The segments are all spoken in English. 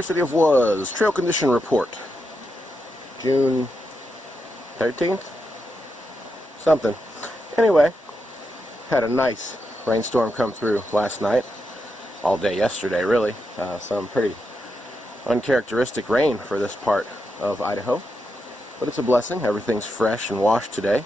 Ersity of Was trail condition report. June 13th? Something. Anyway, had a nice rainstorm come through last night. All day yesterday, really. Some pretty uncharacteristic rain for this part of Idaho. But it's a blessing. Everything's fresh and washed today.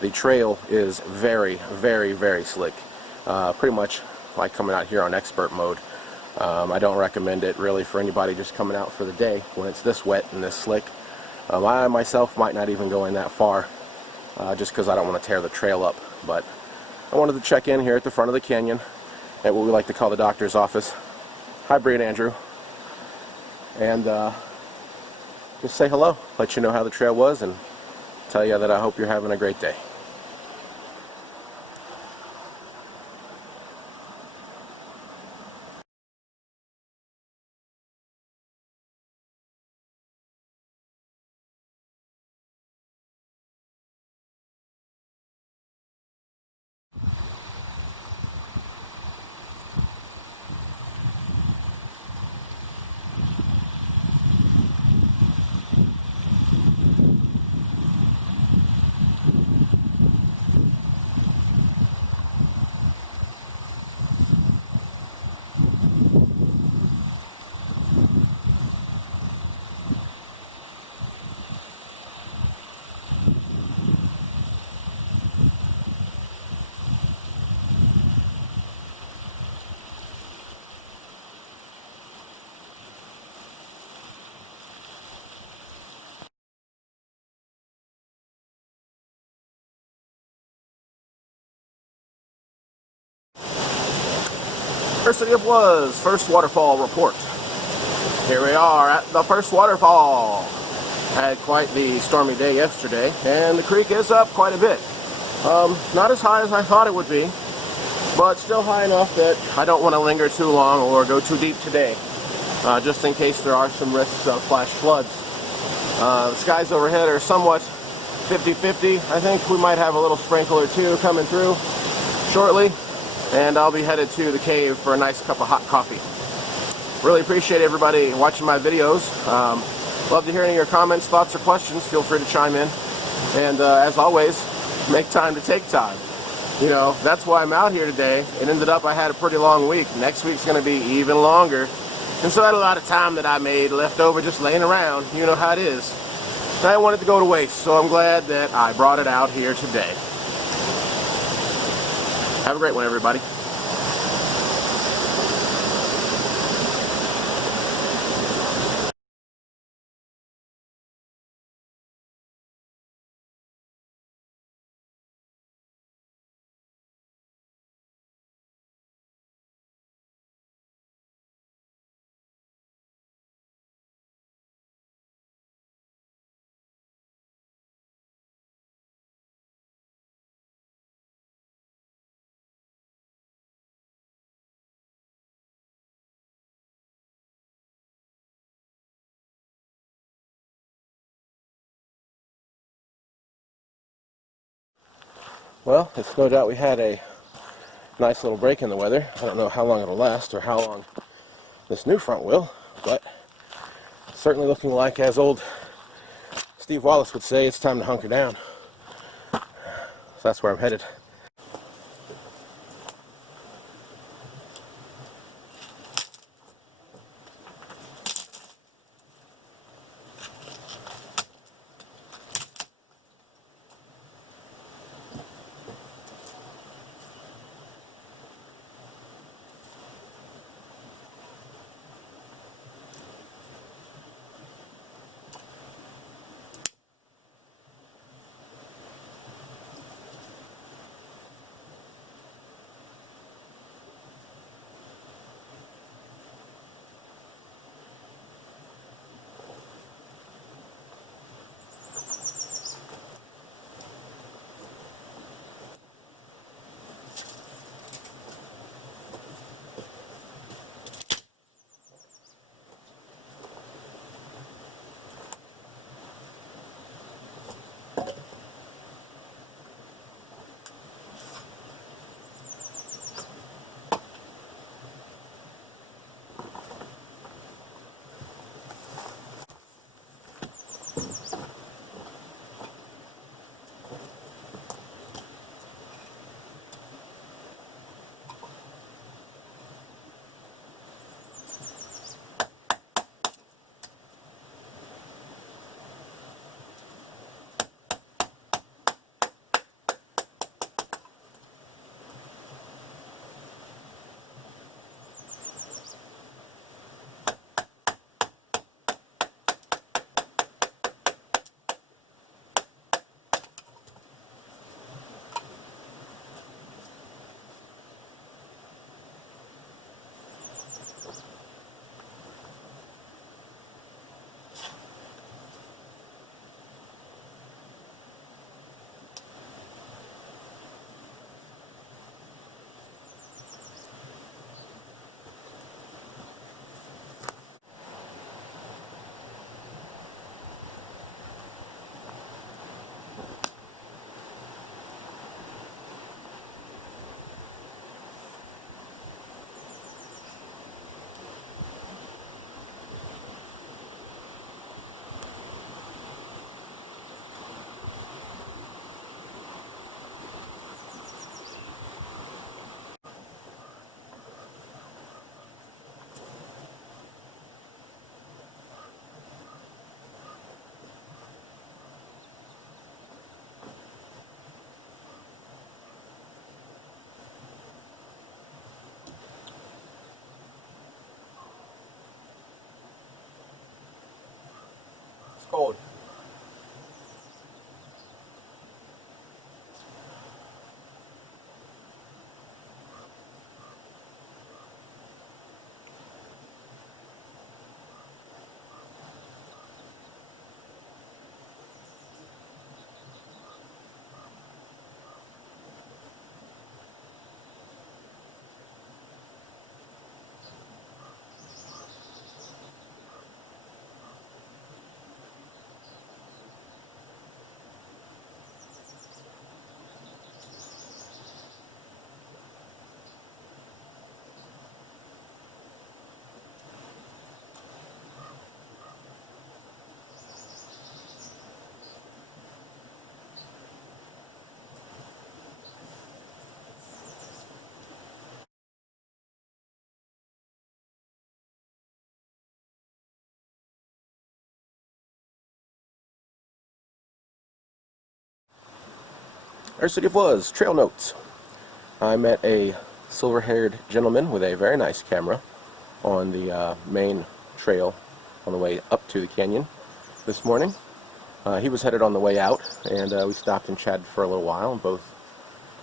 The trail is very, very, very slick. Pretty much like coming out here on expert mode. I don't recommend it really for anybody just coming out for the day when it's this wet and this slick. I myself might not even go in that far just because I don't want to tear the trail up. But I wanted to check in here at the front of the canyon at what we like to call the doctor's office. Hi, Bree and Andrew. And just say hello, let you know how the trail was, and tell you that I hope you're having a great day. Ersity of Was first waterfall report. Here we are at the first waterfall. Had quite the stormy day yesterday, and the creek is up quite a bit. Not as high as I thought it would be, but still high enough that I don't want to linger too long or go too deep today, just in case there are some risks of flash floods. The skies overhead are somewhat 50-50. I think we might have a little sprinkle or two coming through shortly. And I'll be headed to the cave for a nice cup of hot coffee. Really appreciate everybody watching my videos. Love to hear any of your comments, thoughts, or questions. Feel free to chime in. And as always, make time to take time. You know, that's why I'm out here today. It ended up I had a pretty long week. Next week's going to be even longer. And so I had a lot of time that I made left over just laying around. You know how it is. And I wanted to go to waste, so I'm glad that I brought it out here today. Have a great one, everybody. Well, it's no doubt we had a nice little break in the weather. I don't know how long it'll last or how long this new front will, but certainly looking like, as old Steve Wallis would say, it's time to hunker down. So that's where I'm headed. cold. Ersity of Was, trail notes. I met a silver-haired gentleman with a very nice camera on the main trail on the way up to the canyon this morning. He was headed on the way out, and we stopped and chatted for a little while, and both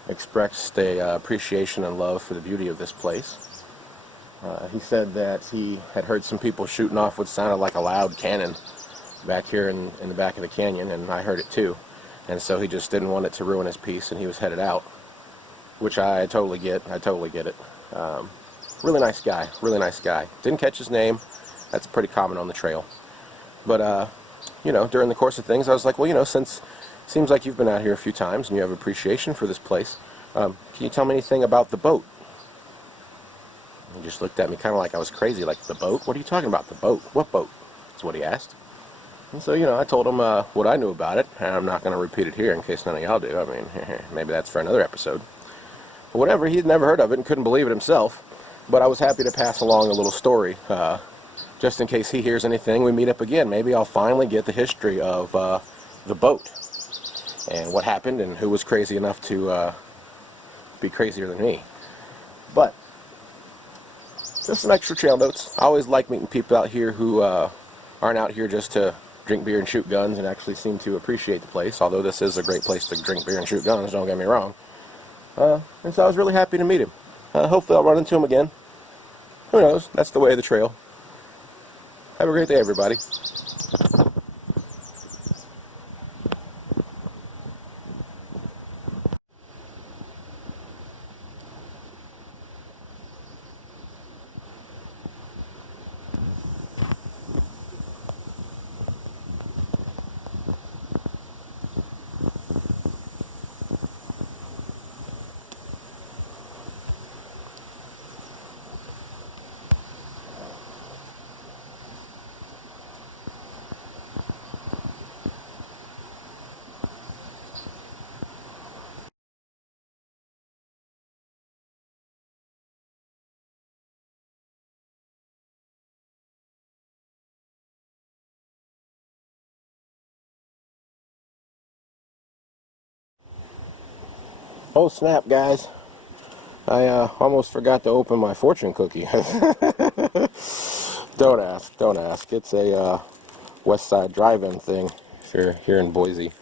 expressed a appreciation and love for the beauty of this place. He said that he had heard some people shooting off what sounded like a loud cannon back here in the back of the canyon, and I heard it too. And so he just didn't want it to ruin his peace, and he was headed out, which I totally get. I totally get it. Really nice guy. Really nice guy. Didn't catch his name. That's pretty common on the trail. But, you know, during the course of things, I was like, well, you know, since it seems like you've been out here a few times and you have appreciation for this place, can you tell me anything about the boat? He just looked at me kind of like I was crazy, like, the boat? What are you talking about, the boat? What boat? That's what he asked. And so, you know, I told him what I knew about it, and I'm not going to repeat it here in case none of y'all do. I mean, maybe that's for another episode. But whatever, he'd never heard of it and couldn't believe it himself. But I was happy to pass along a little story, just in case he hears anything, we meet up again. Maybe I'll finally get the history of the boat, and what happened, and who was crazy enough to be crazier than me. But, just some extra trail notes. I always like meeting people out here who aren't out here just to drink beer and shoot guns, and actually seem to appreciate the place, although this is a great place to drink beer and shoot guns, don't get me wrong. And so I was really happy to meet him. Hopefully I'll run into him again. Who knows? That's the way of the trail. Have a great day, everybody. Oh snap, guys. I almost forgot to open my fortune cookie. Don't ask, don't ask. It's a West Side Drive-In thing if you're here in Boise.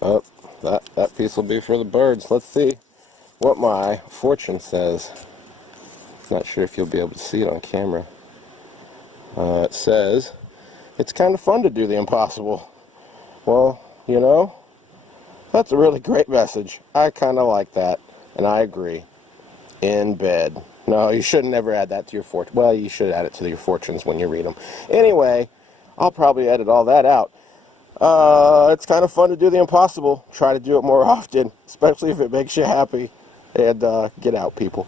Oh, that piece will be for the birds. Let's see what my fortune says. Not sure if you'll be able to see it on camera. It says, it's kind of fun to do the impossible. Well, you know, that's a really great message. I kind of like that, and I agree. In bed. No, you should never add that to your fortune. Well, you should add it to your fortunes when you read them. Anyway, I'll probably edit all that out. It's kind of fun to do the impossible. Try to do it more often, especially if it makes you happy. And get out, people.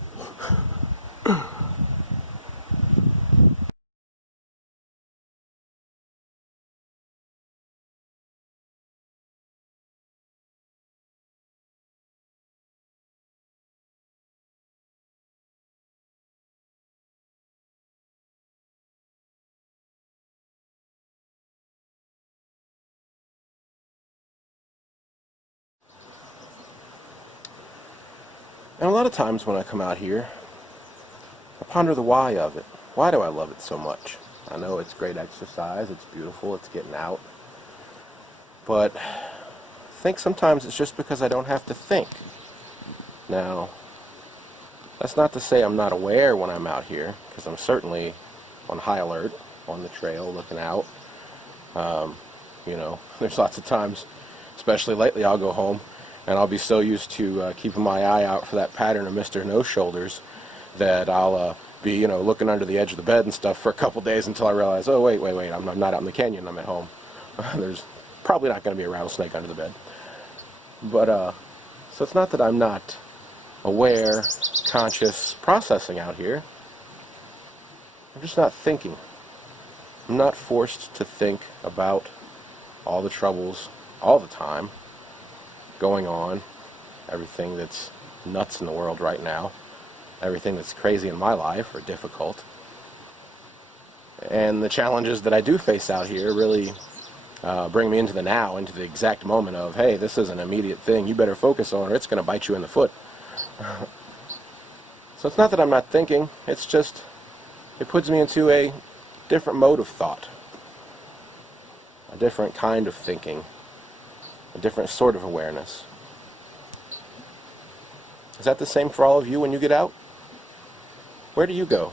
And a lot of times when I come out here, I ponder the why of it. Why do I love it so much? I know it's great exercise, it's beautiful, it's getting out. But I think sometimes it's just because I don't have to think. Now, that's not to say I'm not aware when I'm out here, because I'm certainly on high alert on the trail looking out. You know, there's lots of times, especially lately, I'll go home and I'll be so used to keeping my eye out for that pattern of Mr. No Shoulders that I'll be, you know, looking under the edge of the bed and stuff for a couple days until I realize, oh wait, I'm not out in the canyon, I'm at home. There's probably not going to be a rattlesnake under the bed. But so it's not that I'm not aware, conscious, processing out here. I'm just not thinking. I'm not forced to think about all the troubles all the time going on, everything that's nuts in the world right now, everything that's crazy in my life or difficult. And the challenges that I do face out here really bring me into the now, into the exact moment of, hey, this is an immediate thing, you better focus on it, it's going to bite you in the foot. So it's not that I'm not thinking, it's just, it puts me into a different mode of thought, a different kind of thinking, a different sort of awareness. Is that the same for all of you when you get out? Where do you go?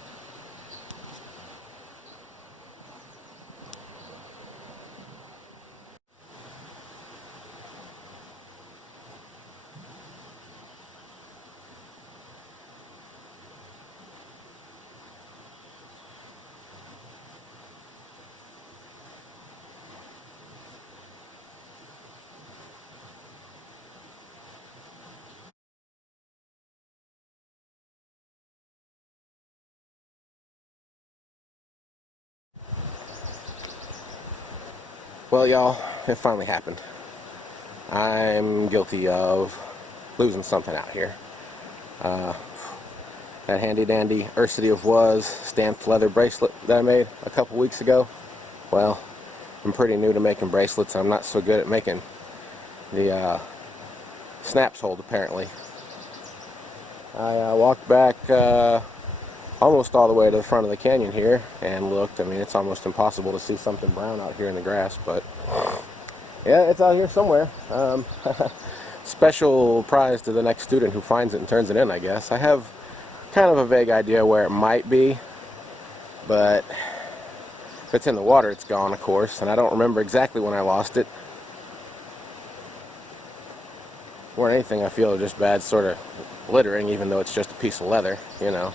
Well, y'all, it finally happened. I'm guilty of losing something out here. That handy-dandy Ersity of Was stamped leather bracelet that I made a couple weeks ago. Well, I'm pretty new to making bracelets. I'm not so good at making the snaps hold, apparently. I walked back almost all the way to the front of the canyon here and looked. I mean, it's almost impossible to see something brown out here in the grass, but yeah, it's out here somewhere. Special prize to the next student who finds it and turns it in, I guess. I have kind of a vague idea where it might be, but if it's in the water, it's gone, of course, and I don't remember exactly when I lost it. More than anything, I feel just bad sort of littering, even though it's just a piece of leather, you know.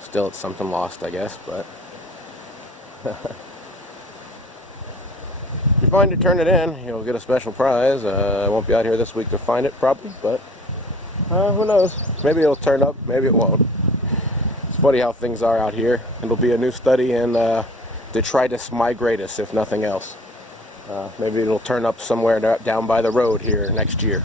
Still, it's something lost, I guess, but if you find it, turn it in, you'll get a special prize. I won't be out here this week to find it, probably, but who knows? Maybe it'll turn up, maybe it won't. It's funny how things are out here. It'll be a new study in detritus migratus, if nothing else. Maybe it'll turn up somewhere down by the road here next year.